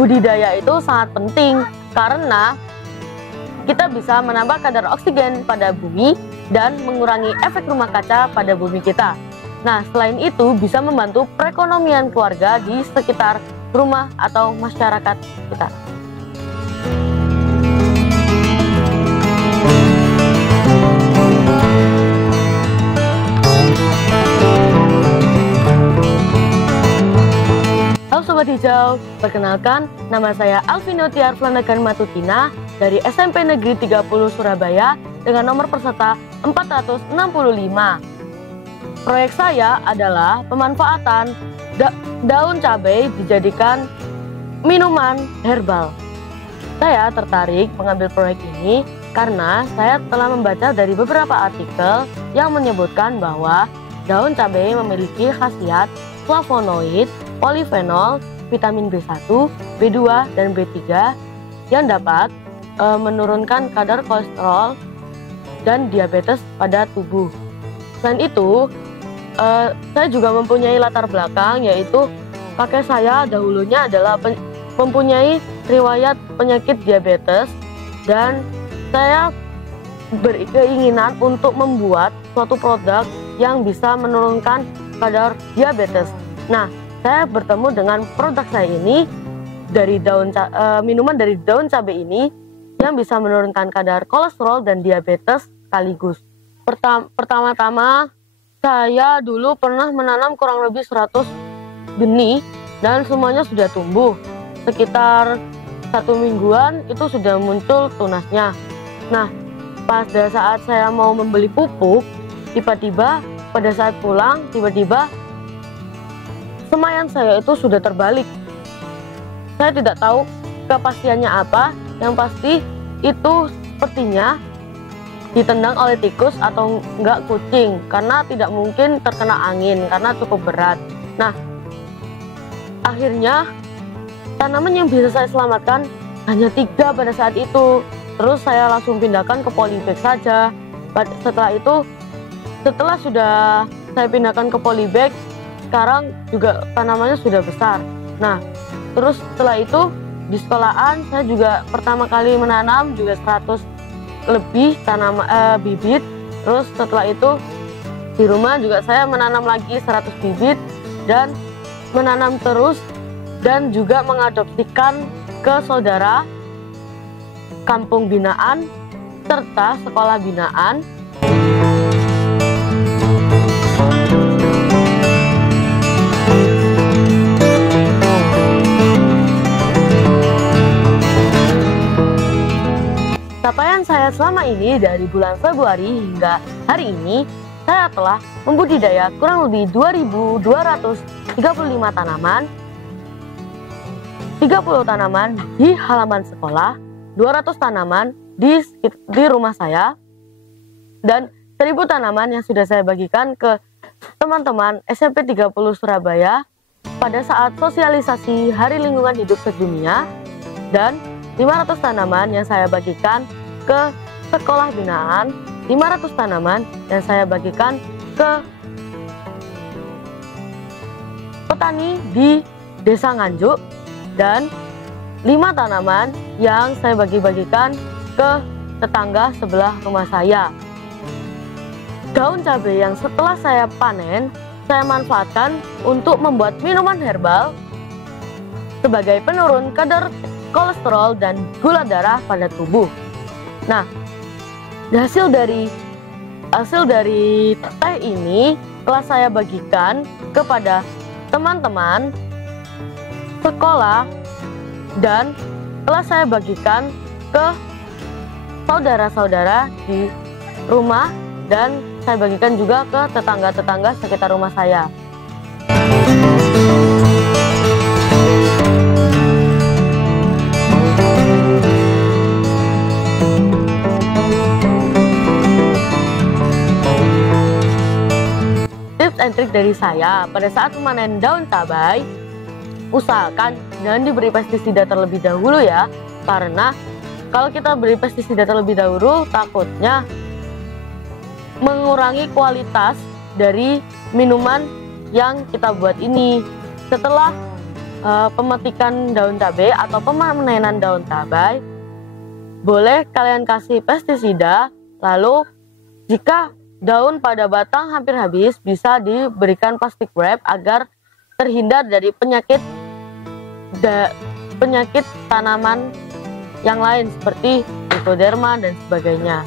budidaya itu sangat penting karena kita bisa menambah kadar oksigen pada bumi dan mengurangi efek rumah kaca pada bumi kita. Nah, selain itu bisa membantu perekonomian keluarga di sekitar rumah atau masyarakat kita. Halo Sobat Hijau, perkenalkan nama saya Alvino Tiar Flanagan Matutina dari SMP Negeri 30 Surabaya dengan nomor peserta 465. Proyek saya adalah pemanfaatan daun cabai dijadikan minuman herbal. Saya tertarik mengambil proyek ini karena saya telah membaca dari beberapa artikel yang menyebutkan bahwa daun cabai memiliki khasiat flavonoid, polifenol, vitamin B1, B2, dan B3 yang dapat menurunkan kadar kolesterol dan diabetes pada tubuh. Selain itu, saya juga mempunyai latar belakang, yaitu kakek saya dahulunya adalah mempunyai riwayat penyakit diabetes, dan saya berkeinginan untuk membuat suatu produk yang bisa menurunkan kadar diabetes. Nah, saya bertemu dengan produk saya ini dari minuman dari daun cabai ini yang bisa menurunkan kadar kolesterol dan diabetes sekaligus. Pertama-tama saya dulu pernah menanam kurang lebih 100 benih dan semuanya sudah tumbuh. Sekitar 1 mingguan itu sudah muncul tunasnya. Nah, pada saat saya mau membeli pupuk, tiba-tiba pada saat pulang, tiba-tiba semaian saya itu sudah terbalik. Saya tidak tahu kepastiannya apa, yang pasti itu sepertinya ditendang oleh tikus atau enggak kucing, karena tidak mungkin terkena angin karena cukup berat. Nah, akhirnya tanaman yang bisa saya selamatkan hanya 3 pada saat itu. Terus saya langsung pindahkan ke polybag saja. Setelah sudah saya pindahkan ke polybag, sekarang juga tanamannya sudah besar. Nah, terus setelah itu di sekolahan saya juga pertama kali menanam juga 100 lebih bibit. Terus setelah itu di rumah juga saya menanam lagi 100 bibit dan menanam terus, dan juga mengadopsikan ke saudara, kampung binaan, serta sekolah binaan. Capaian saya selama ini dari bulan Februari hingga hari ini, saya telah membudidaya kurang lebih 2.235 tanaman, 30 tanaman di halaman sekolah, 200 tanaman di rumah saya, dan 1.000 tanaman yang sudah saya bagikan ke teman-teman SMP 30 Surabaya pada saat sosialisasi Hari Lingkungan Hidup Sedunia, dan 500 tanaman yang saya bagikan ke sekolah binaan, 500 tanaman yang saya bagikan ke petani di Desa Nganjuk, dan 5 tanaman yang saya bagi-bagikan ke tetangga sebelah rumah saya. Daun cabai yang setelah saya panen, saya manfaatkan untuk membuat minuman herbal sebagai penurun kadar kolesterol dan gula darah pada tubuh. Nah, hasil dari teh ini telah saya bagikan kepada teman-teman sekolah dan telah saya bagikan ke saudara-saudara di rumah, dan saya bagikan juga ke tetangga-tetangga sekitar rumah saya. Tips and trik dari saya pada saat memanen daun cabai, usahakan jangan diberi pestisida terlebih dahulu ya, karena kalau kita beri pestisida terlebih dahulu takutnya mengurangi kualitas dari minuman yang kita buat ini. Setelah pemetikan daun cabai atau pemanenan daun cabai, boleh kalian kasih pestisida. Lalu jika daun pada batang hampir habis, bisa diberikan plastik wrap agar terhindar dari penyakit tanaman yang lain seperti trichoderma dan sebagainya.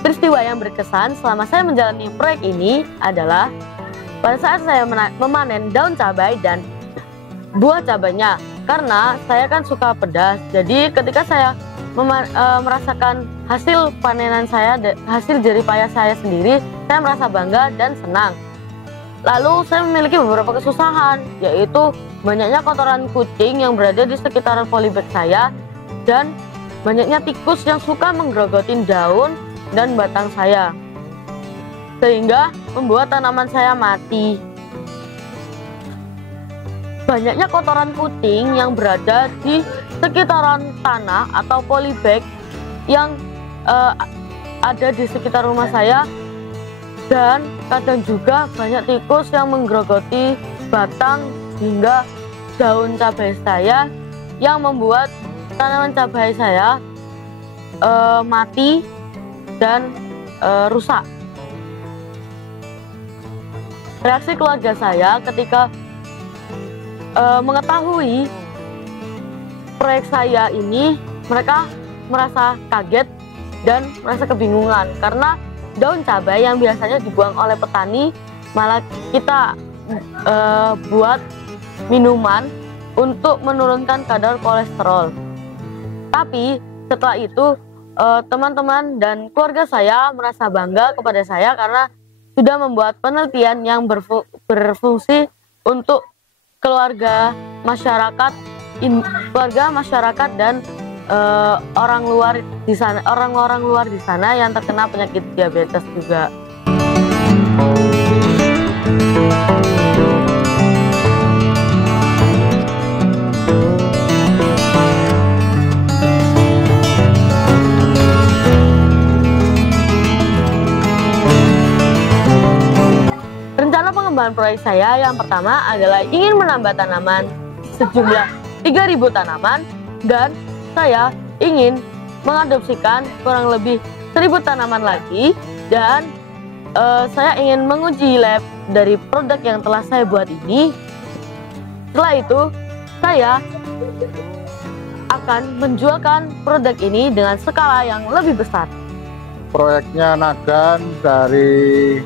Peristiwa yang berkesan selama saya menjalani proyek ini adalah pada saat saya memanen daun cabai dan buah cabainya, karena saya kan suka pedas. Jadi ketika saya merasakan hasil panenan saya, hasil jerih payah saya sendiri, saya merasa bangga dan senang. Lalu saya memiliki beberapa kesusahan, yaitu banyaknya kotoran kucing yang berada di sekitaran polybag saya dan banyaknya tikus yang suka menggerogotin daun dan batang saya, sehingga membuat tanaman saya mati. Banyaknya kotoran kucing yang berada di sekitaran tanah atau polybag yang ada di sekitar rumah saya, dan kadang juga banyak tikus yang menggerogoti batang hingga daun cabai saya, yang membuat tanaman cabai saya mati dan rusak. Reaksi keluarga saya ketika mengetahui proyek saya ini, mereka merasa kaget dan merasa kebingungan, karena daun cabai yang biasanya dibuang oleh petani malah kita buat minuman untuk menurunkan kadar kolesterol. Tapi setelah itu teman-teman dan keluarga saya merasa bangga kepada saya karena sudah membuat penelitian yang berfungsi untuk keluarga masyarakat dan orang-orang luar di sana yang terkena penyakit diabetes juga. Pengembangan proyek saya yang pertama adalah ingin menambah tanaman sejumlah 3.000 tanaman, dan saya ingin mengadopsikan kurang lebih 1.000 tanaman lagi, dan saya ingin menguji lab dari produk yang telah saya buat ini. Setelah itu saya akan menjualkan produk ini dengan skala yang lebih besar. Proyeknya Nagan dari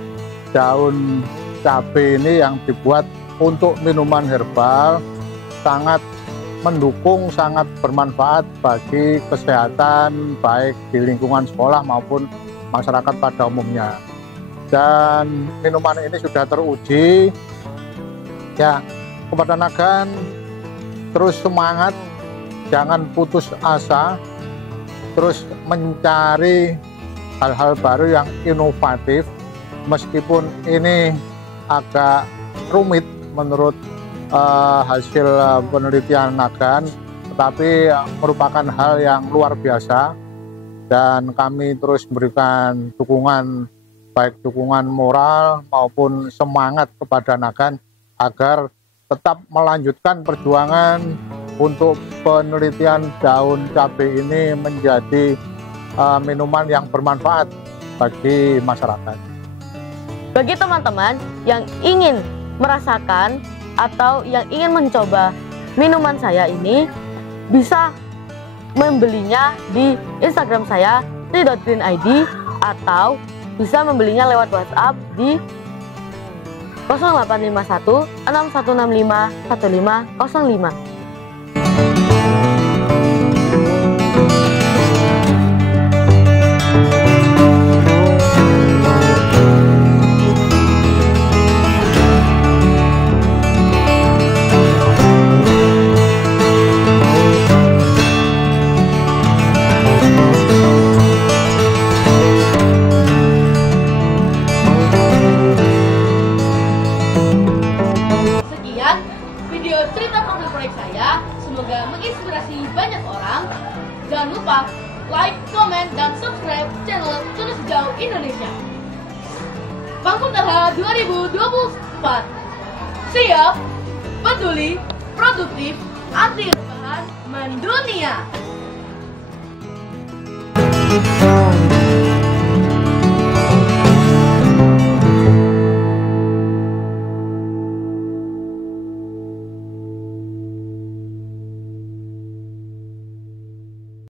daun cabai ini yang dibuat untuk minuman herbal sangat mendukung, sangat bermanfaat bagi kesehatan baik di lingkungan sekolah maupun masyarakat pada umumnya. Dan minuman ini sudah teruji ya. Kepada Nagan, terus semangat, jangan putus asa, terus mencari hal-hal baru yang inovatif, meskipun ini agak rumit menurut hasil penelitian Nagan, tetapi merupakan hal yang luar biasa, dan kami terus memberikan dukungan, baik dukungan moral maupun semangat kepada Nagan agar tetap melanjutkan perjuangan untuk penelitian daun cabai ini menjadi minuman yang bermanfaat bagi masyarakat. Bagi teman-teman yang ingin merasakan atau yang ingin mencoba minuman saya ini, bisa membelinya di Instagram saya @tri.green_id, atau bisa membelinya lewat WhatsApp di 0851 6165 1505. Video cerita profil proyek saya, semoga menginspirasi banyak orang. Jangan lupa like, komen, dan subscribe channel Tunas Hijau Indonesia. Bangku Terha 2024. Siap! peduli, produktif, anti rebahan, mendunia.